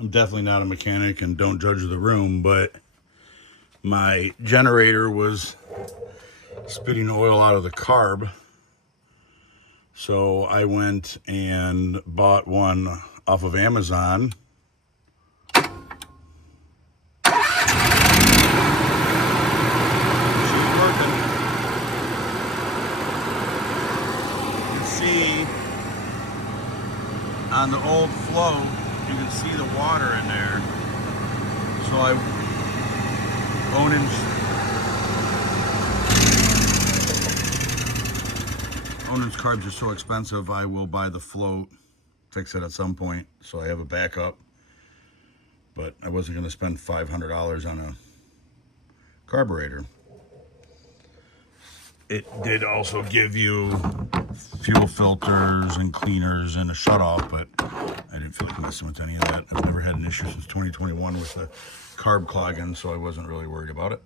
I'm definitely not a mechanic and don't judge the room, but my generator was spitting oil out of the carb. So I went and bought one off of Amazon. She's working. You can see on the old float, you can see the water in there. So Onan's carbs are so expensive, I will buy the float, fix it at some point, so I have a backup. But I wasn't going to spend $500 on a carburetor. It did also give you fuel filters and cleaners and a shutoff, but I didn't feel like messing with any of that. I've never had an issue since 2021 with the carb clogging, so I wasn't really worried about it.